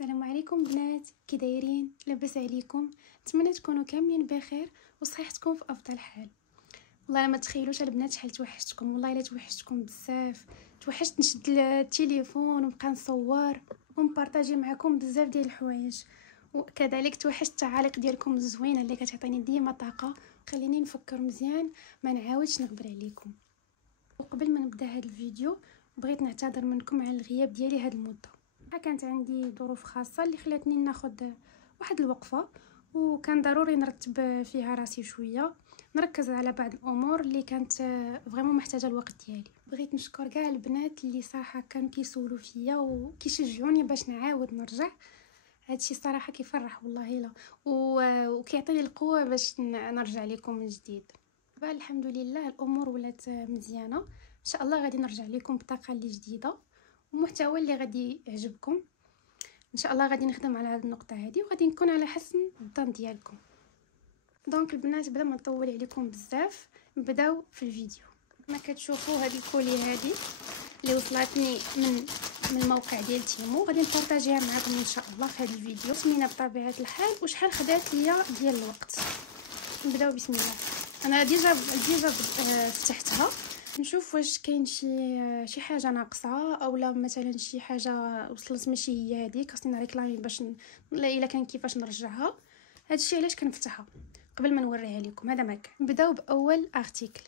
السلام عليكم بنات، كي دايرين؟ لاباس عليكم؟ نتمنى تكونوا كاملين بخير وصحتكم في افضل حال. والله ما تخيلوش البنات شحال توحشتكم، والله الا توحشتكم بزاف. توحشت نشد التليفون ونبقى نصور ونبارطاجي معكم بزاف ديال الحوايج، وكذلك توحشت التعاليق ديالكم الزوينه اللي كتعطيني ديما طاقه. خليني نفكر مزيان ما نعاودش نغبر عليكم. وقبل ما نبدا هذا الفيديو بغيت نعتذر منكم على الغياب ديالي هذه المده. كانت عندي ظروف خاصه اللي خلاتني ناخذ واحد الوقفه، وكان ضروري نرتب فيها راسي شويه، نركز على بعض الامور اللي كانت فريمون محتاجه الوقت ديالي. بغيت نشكر كاع البنات اللي صراحه كانوا كيسولوا فيا وكيشجعوني باش نعاود نرجع. هادشي صراحه كيفرح والله لا، وكيعطيني القوه باش نرجع لكم من جديد. الحمد لله الامور ولات مزيانه، ان شاء الله غادي نرجع لكم بطاقه اللي جديده ومحتوى اللي غادي يعجبكم. ان شاء الله غادي نخدم على هذه النقطه هذه وغادي نكون على حسن الظن ديالكم. دونك البنات بلا ما نطول عليكم بزاف نبداو في الفيديو. كما كتشوفوا هذه الكولي هذه اللي وصلتني من الموقع ديال تيمو، غادي نبارطاجيها معكم ان شاء الله في هذا الفيديو. سمينا بطبيعه الحال وشحال خدات ليا ديال الوقت. نبداو بسم الله. انا ديجا فتحتها نشوف واش كاين شي حاجه ناقصه اولا مثلا شي حاجه وصلت ماشي هي هذيك، خاصني نريكلامي باش الا كان كيفاش نرجعها. هادشي علاش كنفتحها قبل ما نوريها لكم. هذا ما كان. نبداو باول ارتيكل،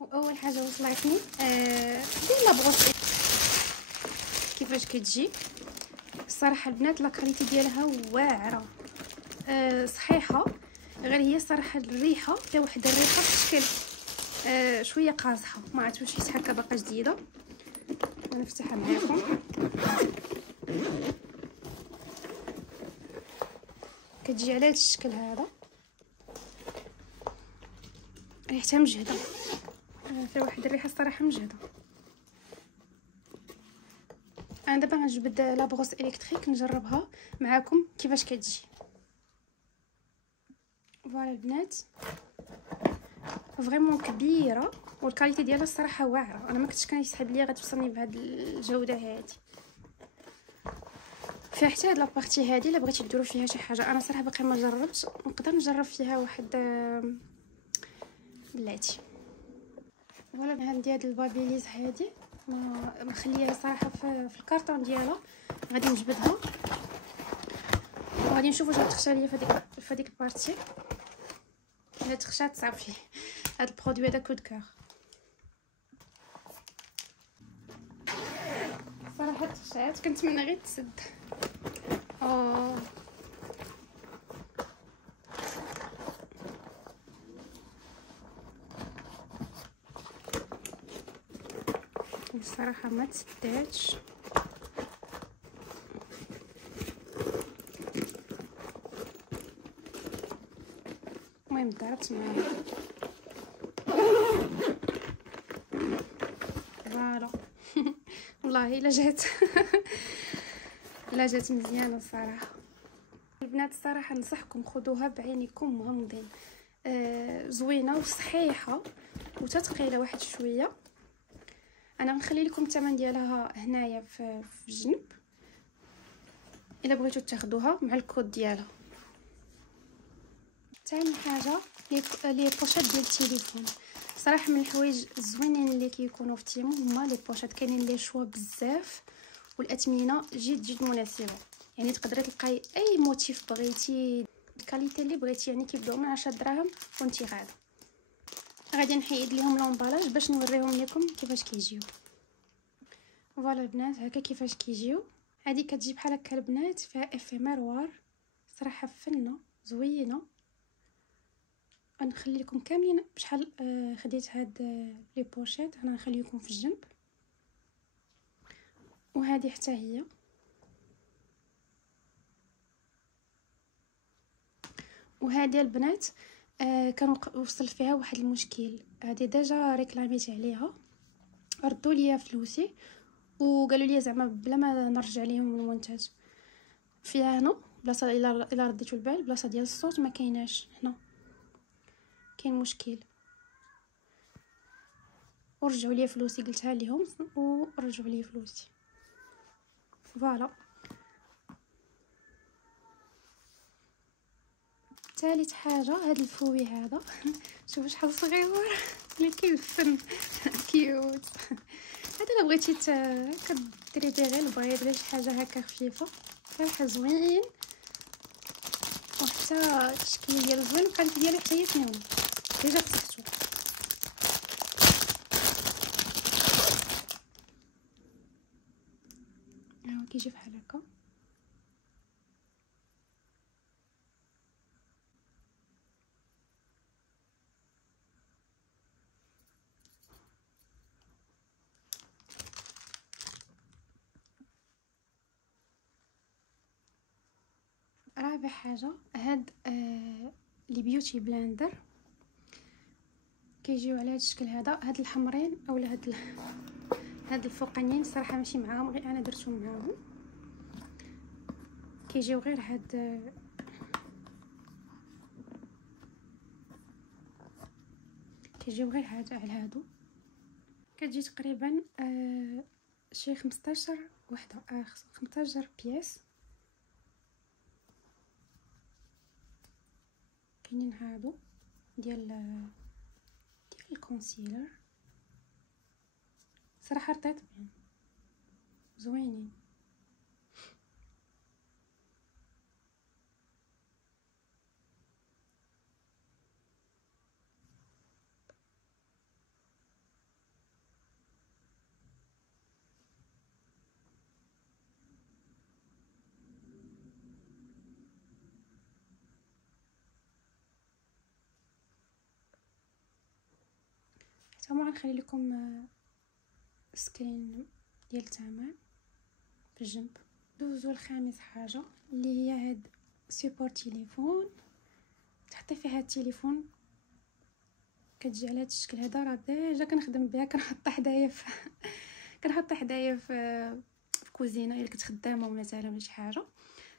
واول حاجه وصلتني ديال لابغوس كيفاش كتجي. الصراحه البنات لا كاليتي ديالها واعره، صحيحه، غير هي صراحه الريحه فيها واحد الريحه بشكل شويه قاصحه، ما عرفت واش حيت هكا باقا جديده. نفتحها معاكم. كتجي على هذا الشكل هذا، ريحتها مجهده، فيها واحد الريحه الصراحه مجهده. انا دابا غنجبد لابغوس الكتريك نجربها معاكم كيفاش كتجي. فوالا البنات فريمون كبيره والكاليتي ديالها الصراحه واعره. انا ما كنتش كنسحب ليا غتوصلني بهاد الجوده هادي. فيها حتى هاد لابارتي هادي الا بغيتي ديروا فيها شي حاجه. انا صراحه باقي ما جربتش، نقدر نجرب فيها واحد بلاتي. فوالا عندي هاد البابيليز هادي مخليها صراحه في الكارطون ديالها. غادي نجبدها وغادي نشوف واش غتخشى ليا في هذيك البارتي. الا تخشات صافي هاد البرودوي هذا كود كور. صراحه تخشات كنتمنى غير تسد. الصراحه ما تسداتش. المهم ضربت معاها. فوالا والله الا جات لا جات مزيانه الصراحه. البنات الصراحه ننصحكم خذوها بعينكم مغمضين. زوينه وصحيحه وتثقيله واحد شويه. انا غنخلي لكم الثمن ديالها هنايا في الجنب الا بغيتو تاخذوها مع الكود ديالها. ثاني حاجه لي بوشات ديال التليفون. صراحه من الحوايج الزوينين اللي كيكونوا في تيمو هما لي بوشات. كاينين لي شوا بزاف والاثمنه جد مناسبه، يعني تقدري تلقاي اي موتيف بغيتي، الكاليتي اللي بغيتي، يعني كيبداو من 10 دراهم وانتي غاده. غادي نحيد ليهم لومبالاج باش نوريهم لكم كيفاش كيجيو. فوالا البنات هكا كيفاش كيجيو. هذه كتجي بحال هكا البنات، فيها افيميروار صراحه فنه زوينه. غنخلي لكم كاملين بشحال خديت هاد لي بوشيت. انا نخليكم في الجنب. وهذه حتى هي وهذه البنات كان وصل فيها واحد المشكل. هذه ديجا ريكلاميت عليها، ردوا لي فلوسي وقالوا لي زعما بلا ما نرجع لهم المنتج. فيها هنا بلاصه الا رديتوا البال بلاصه ديال الصوت ما كايناش، هنا كاين مشكل. ورجعوا لي فلوسي، قلتها لهم ورجعوا لي فلوسي. فوالا ثالث حاجه هاد الفوي هذا شوفوا شحال صغير اللي كيفن كيوت. هذا الا بغيتي كديري به غير البيض ولا شي حاجه هكا خفيفه صراحه زوين، وحتى التشكيل ديالو زوين والقالب ديالو حتى هي زوينه. ديجا فتحتو ها كيجي بحال هكا. رابع حاجه هاد لي بيوتي بلندر كيجيو على هاد الشكل هذا. هاد الحمرين اولا هاد الفوقانيين صراحه ماشي معاهم، غير انا درتهم معاهم. كيجيو غير هاد كيجيو غير هاد على هادو. كتجي تقريبا شي 15 وحده 15 بياس. كاينين هادو ديال الكونسيلر صراحه رطيت بهم زوينين. حتى هما غنخلي لكم سكرين ديال الثمن في الجنب. دوزو الخامس حاجه اللي هي هاد سيبور تليفون. تحطي فيها التليفون كتجي على هاد الشكل هذا. راه ديجا كنخدم بها، كنحطها حدايا كنحطها حدايا في كوزينه الا كنت خدامه مثلا ولا شي حاجه،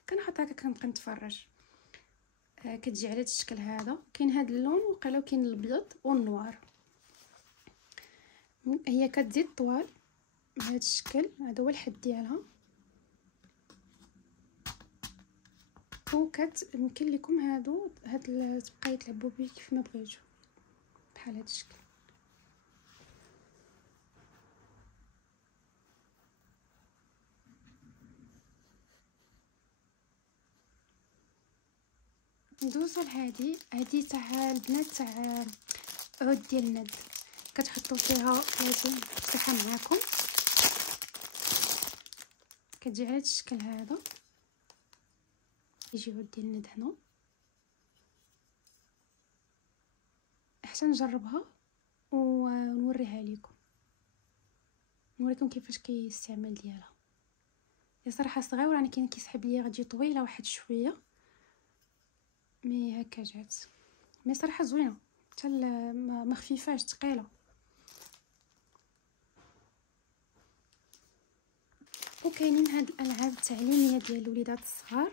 كنحطها هكا كنبقى نتفرج. كتجي على هاد الشكل هذا. كاين هاد اللون وقيلا كاين الابيض والنوار. هي كتزيد طوال بهذا الشكل هذا هو الحد ديالها، وكتمكن لكم هاد تبقاو تلعبوا به كيف ما بغيتو بحال هذا الشكل. ندوزو لهادي تاع البنات تاع عود ديال الند. كتحطوا فيها لازم تفتحها معاكم. كتجي على هذا الشكل هذا. يجي عود ديال الند هنا حتى نجربها ونوريها لكم، نوريكم كيفاش كيستعمل ديالها. هي صراحه صغيره، راني كاين كيسحب ليا غتجي طويله واحد شويه مي هكا جات. مي صراحه زوينه حتى ما خفيفاش ثقيله. وكاينين هاد الالعاب التعليميه ديال الوليدات الصغار.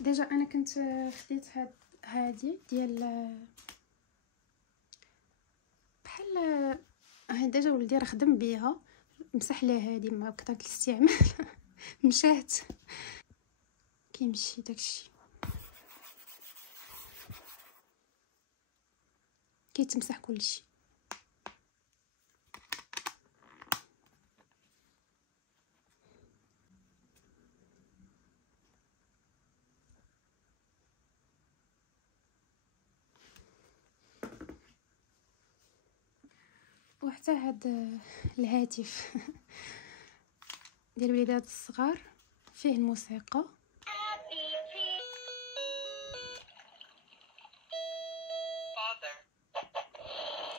ديجا انا كنت خديت هادي ديال بحال هاد. ديجا ولدي راه خدم بيها، مسح لها هادي مع كثره الاستعمال مشات كيمشي داكشي كيتمسح كلشي. وحتى هاد الهاتف ديال الوليدات الصغار فيه الموسيقى.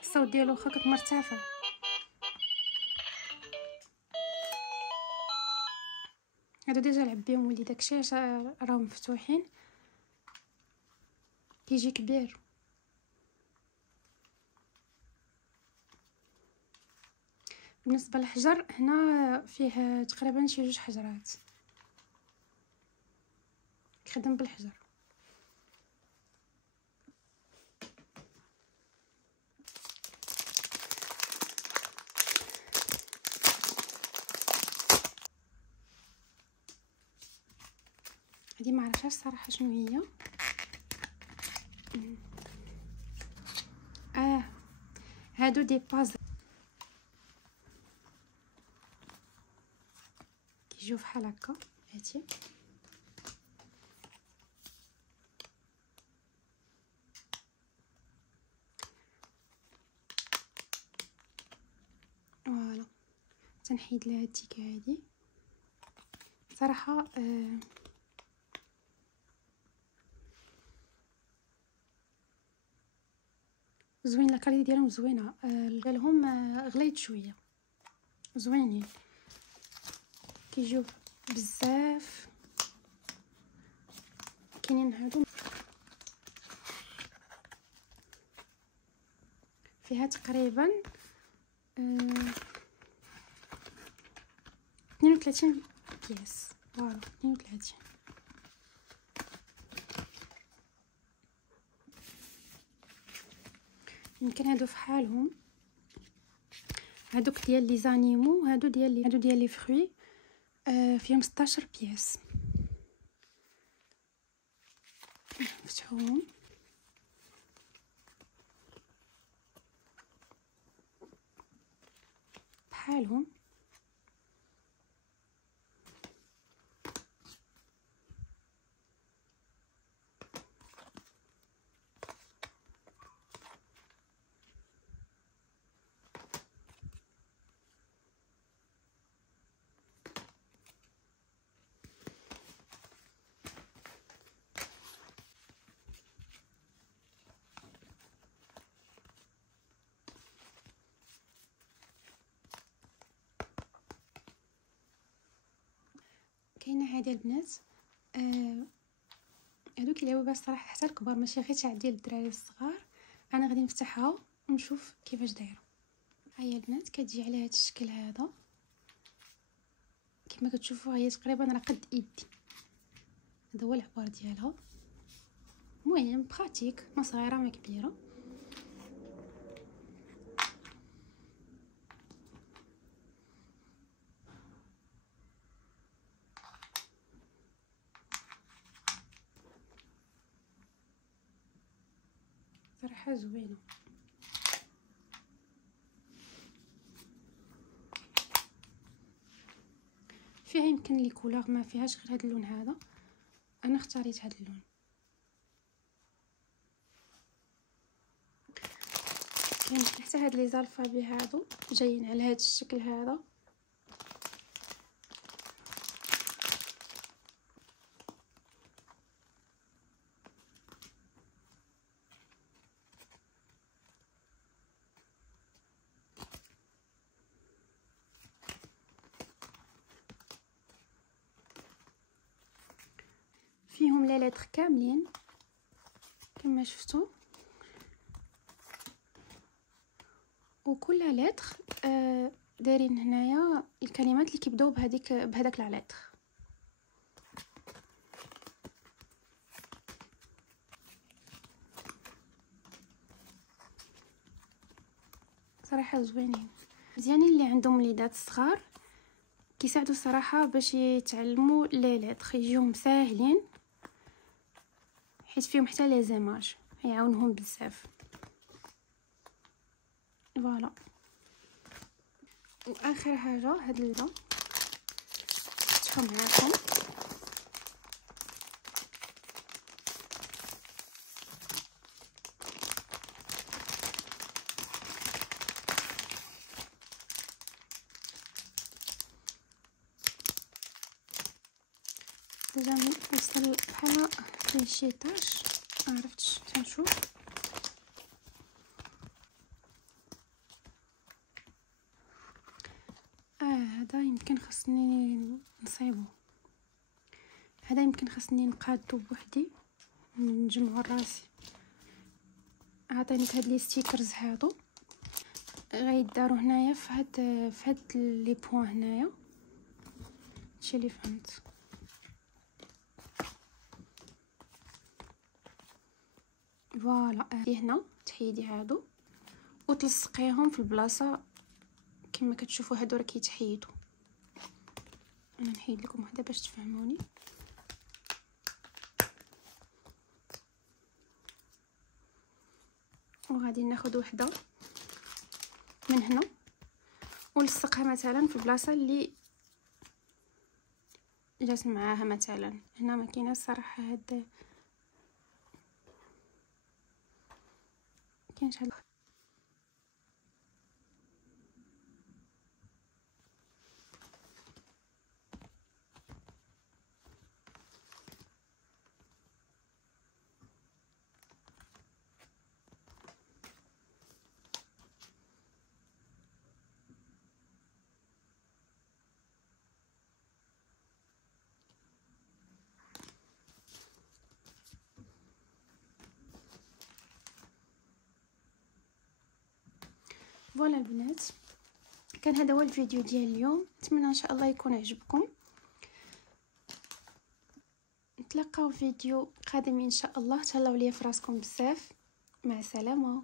الصوت ديالو واخا كنت مرتفع. هادو ديجا لعب بهم ولدي داكشي علاش راهم مفتوحين. كيجي كبير. بالنسبه للحجر هنا فيه تقريبا شي 2 حجرات. كيخدم بالحجر. هذه ما عرفتش صراحه شنو هي. هادو دي باز كيجيو بحال هكا. هاتي فوالا. تنحيد لها التيكه هادي صراحه زوين، لاكاليتي ديالهم زوينه. لهم غليظ شويه، زوينين كيجيو بزاف. كاينين هادو فيها تقريبا 32 بياس. فوالا 32. يمكن هادو فحالهم، هادوك ديال لي زانيمو، هادو ديال لي فروي، فيهم 16 بياس. نفتحوهم. بحالهم كاينه هذه البنات. هادو كيلعبوا بها الصراحه حتى الكبار، ماشي غير تاع ديال الدراري الصغار. انا غادي نفتحها ونشوف كيفاش دايره. هيا البنات كتجي على هذا الشكل هذا كما كتشوفوا. هي تقريبا راه قد ايدي، هذا هو العبار ديالها. المهم براتيك، ما صغيره ما كبيره. صراحه زوينه. فيها يمكن لي كولور، ما فيهاش غير هذا اللون هذا. انا اختاريت هذا اللون. كاين حتى هاد لي زالفابي هادو جايين على هذا الشكل هذا. فيهم لي لتر كاملين كما شفتوا، وكل لتر دايرين هنايا الكلمات اللي كيبداو بهذاك لا لتر. صراحه زوينين، مزيانين. اللي عندهم وليدات صغار كيساعدوا الصراحه باش يتعلموا لي لتر، يجيهم ساهلين حيت فيهم حتى لي زيماج، يعاونهم بزاف. فوالا. واخر حاجه هاد اللون نفتحو معاكم. ديجا وصل بحال فيه شي طاش، معرفتش تنشوف. هذا يمكن خاصني نصيبو، هذا يمكن خاصني نقادو بوحدي نجمعو راسي. عطيني هاد لي ستيكرز هادو غيدارو هنايا في هاد لي بوين هنايا. هادشي اللي فهمت. فوالا هنا تحيدي هادو وتلصقيهم في البلاصه كما كتشوفوا. هادو راه كيتحيدوا. انا نحيد لكم وحده باش تفهموني. وغادي ناخذ وحده من هنا ولصقها مثلا في البلاصه اللي جات معاها. مثلا هنا ما كاينه الصراحه هاد كاينش هاد. فوالا البنات، كان هذا هو الفيديو ديال اليوم. نتمنى ان شاء الله يكون عجبكم. نتلاقاو فيديو قادم ان شاء الله. تهلاو ليا في راسكم بزاف. مع السلامه.